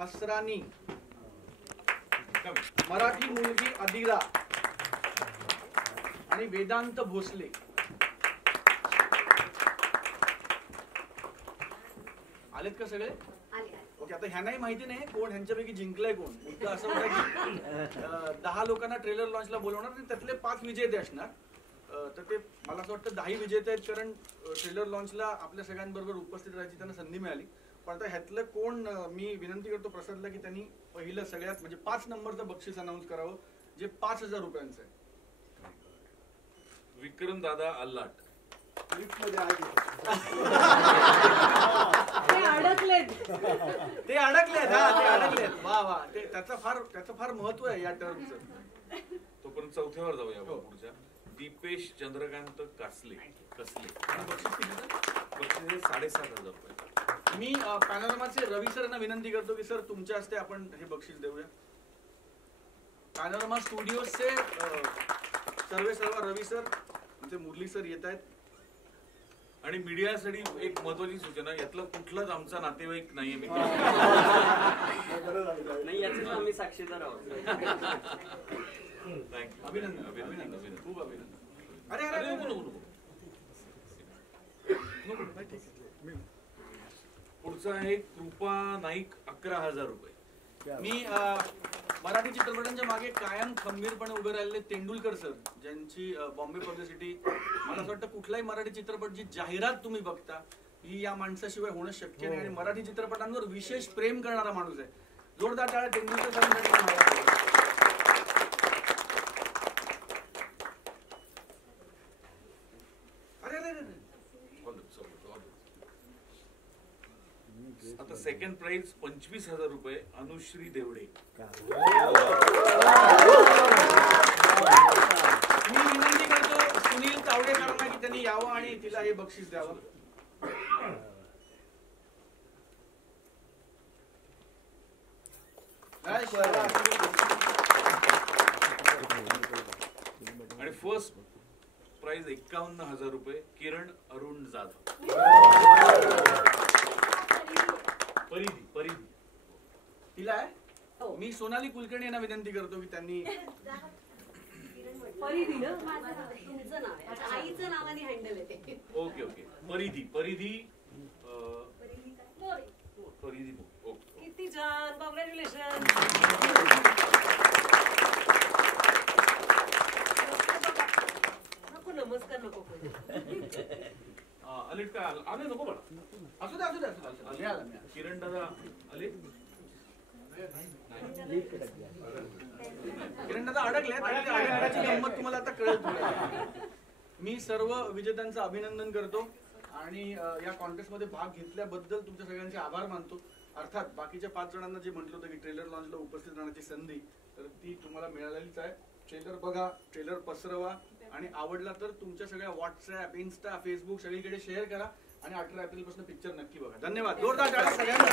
हसरानी, मराठी मुलगी अदिला आणि वेदांत भोसले. आलेत का सगळे? ओके. आता ह्यांनाही माहिती नाही कोण ह्यांच्यापैकी जिंकलंय कोण. असं होतं की 10 लोकांना ट्रेलर लॉन्चला बोलवणार आणि त्यातले 5 विजेते असणार. तर ते मला असं वाटतं 10 विजेते आहेत, कारण ट्रेलर लॉन्चला आपल्या सगळ्यांबरोबर उपस्थित राहायची त्यांना संधी मिळाली. पण आता ह्यातलं कोण, मी विनंती करतो प्रसादला की त्यांनी पहिलं सगळ्यात म्हणजे 5 नंबरचं बक्षीस अनाऊन्स करावं, जे 5000 रुपयांचं आहे. विक्रम दादा अल्लाट. ते अडकलेत. वा वा. त्याचं फार महत्व आहे या टर्मचं. तोपर्यंत चौथ्यावर जाऊया पुढच्या. दीपेश चंद्रकांत कसले. बक्षीस 7500 रुपये. मी पॅनोरमाचे रवी सरांना विनंती करतो की सर तुमच्या हस्ते आपण हे बक्षीस देऊया. पॅनोरमा स्टुडिओचे सर्व रवी सर, आमचे मुरली सर येत आहेत. आणि मीडियासाठी एक महत्वाची सूचना, यातला कुठलाच आमचा नातेवाईक नाहीये मित्र. नाही, याचं आम्ही साक्षीदार आहोत. थँक्यू. अभिनंदन. खूप अभिनंदन. अरे पुढचा आहे कृपा नाईक 11000 रुपये. मी मराठी चित्रपटांच्या मागे कायम खंबीरपणे उभे राहिलेले तेंडुलकर सर, ज्यांची बॉम्बे पब्लिसिटी, मला असं वाटतं कुठलाही मराठी चित्रपट जी जाहिरात तुम्ही बघता ही या माणसाशिवाय होणं शक्य नाही. आणि मराठी चित्रपटांवर विशेष प्रेम करणारा माणूस आहे. जोरदार टाळ्या तेंडुलकर सरांसाठी. आता सेकंड प्राइज 25000 रुपये अनुश्री देवडे. मी विनंती करतो सुनील तावडेकरांना की त्यांनी यावं आणि तिला हे बक्षीस द्यावं. आणि फर्स्ट प्राइज 51000 रुपये किरण अरुण जाधव. परिधी तिला आहे. मी सोनाली कुलकर्णी यांना विनंती करतो की त्यांनी आईचं नावाने हँडल येते. ओके. परिधी किती छान. कॉंग्रॅच्युलेशन. नको नमस्कार नको. आलेट का आले नको बघा. असू दे. किरण दादा आले. किरण दादा अडकल्याची गंमत तुम्हाला आता कळेल. मी सर्व विजेत्यांचं अभिनंदन करतो आणि या कॉन्टेस्ट मध्ये भाग घेतल्याबद्दल तुमच्या सगळ्यांचे आभार मानतो. अर्थात बाकीच्या 5 जणांना जे म्हटलं होतं की ट्रेलर लॉन्चला उपस्थित राहण्याची संधी, तर ती तुम्हाला मिळालेलीच आहे. ट्रेलर बघा, ट्रेलर पसरवा आणि आवडला तर तुमच्या सगळ्या व्हॉट्सअप, इन्स्टा, फेसबुक सगळीकडे शेअर करा आणि 18 एप्रिल पासून पिक्चर नक्की बघा. धन्यवाद. जोरदार टाळ्या सगळ्यांना.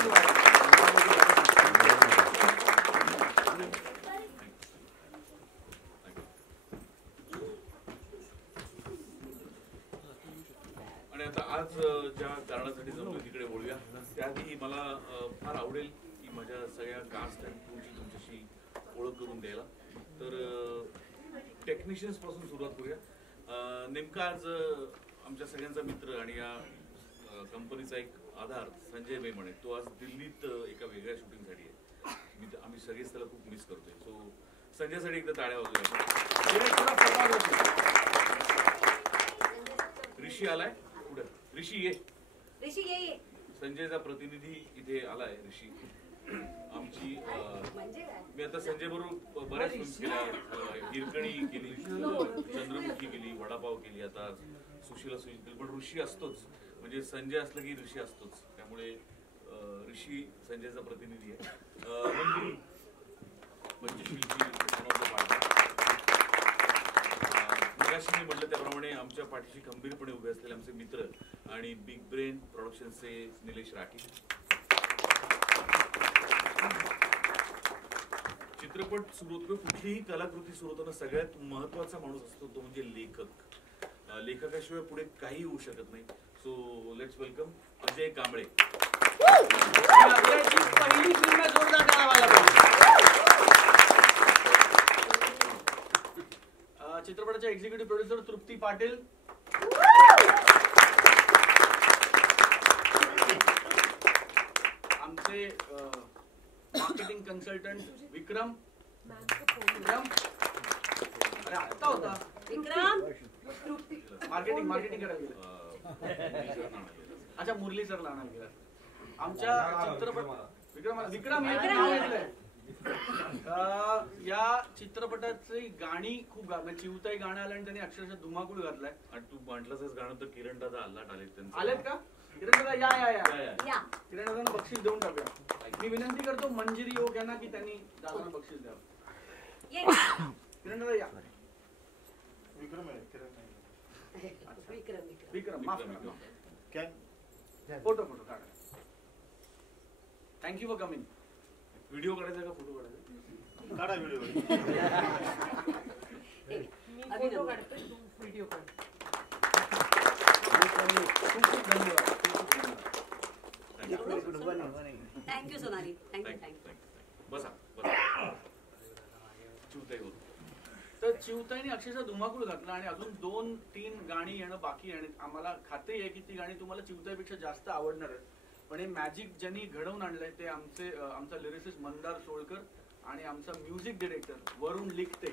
आणि आता आज ज्या कारणासाठी जमलो तिकडे बोलूया, त्याआधी मला फार आवडेल की माझ्या सगळ्या कास्ट अँड क्रूची तुमच्याशी ओळख करून द्यायला. तर टेक्निशियन्स पासून सुरुवात करूया. नेमका आज आमच्या सगळ्यांचा मित्र आणि या कंपनीचा एक आधार संजय मेमणे, तो आज दिल्लीत एका वेगळ्या शूटिंगसाठी आहे. आम्ही सगळेच त्याला खूप मिस करतोय. सो संजयसाठी एकदा टाळ्या वाजवूया. ऋषी आलाय पुढे. ऋषी ये. संजयचा प्रतिनिधी इथे आलाय. ऋषी आमची, मी आता संजय बरोबर बऱ्याच फिल्म्स केल्या. हिरकणी केली, चंद्रमुखी केली, वडापाव केली, आता सुशीला सुशील केली. पण ऋषी असतोच, म्हणजे संजय असलं की ऋषी असतोच. त्यामुळे ऋषी संजयचा प्रतिनिधी आहे. मगाशी मी म्हटलं त्याप्रमाणे आमच्या पाठीशी खंबीरपणे उभे असलेले आमचे मित्र आणि बिग ब्रेन प्रोडक्शनचे निलेश राठी. चित्रपट सुरू होतो, कुठलीही कलाकृती सुरू होताना सगळ्यात महत्वाचा माणूस असतो तो म्हणजे लेखक. लेखकाशिवाय पुढे काही होऊ शकत नाही. So let's welcome Ajay Kamble. पहिली फिल्म जोरदार आमच्या एक्झिक्युटिव्ह प्रोड्युसर तृप्ती पाटील, आमचे मार्केटिंग कन्सल्टंट विक्रम. अरे आत्ता होता विक्रम मार्केटिंग करायला गेलं. अच्छा, मुरली सरला आणायला गेला. आमच्या चित्रपट विक्रम यांचं नाव ऐकलंय. या चित्रपटाची गाणी खूप गाजली. चिवताई गाणं आलं आणि त्यांनी अक्षरशः धुमाकूळ घातलाय. आणि तू म्हटलंच गाणं तर किरण दादा आलाट आलेत का? किरण दादा या या. किरण दादांना बक्षीस देऊन टाकूया. मी विनंती करतो मंजिरी योग यांना की त्यांनी दादांना बक्षीस द्यावं. ये. किरण दादा या. विक्रम माफ करा. फोटो काढा. Thank you for coming. व्हिडिओ काढायचा का फोटो काढायचा? काढा व्हिडिओ. फोटो काढतोय, तू व्हिडिओ काढ. खूप धन्यवाद. थँक्यू सोनाली. थँक्यू. बसा. चिवताई बोल. तर चिवताईने अक्षरशः धुमाकूळ घातला आणि अजून 2-3 गाणी येणं बाकी आहे. आम्हाला खात्री आहे की ती गाणी तुम्हाला चिवताईपेक्षा जास्त आवडणार आहेत. पण हे मॅजिक ज्यांनी घडवून आणलंय ते आमचा लिरिसिस्ट मंदार सोळकर आणि आमचा म्युझिक डिरेक्टर वरुण लिखते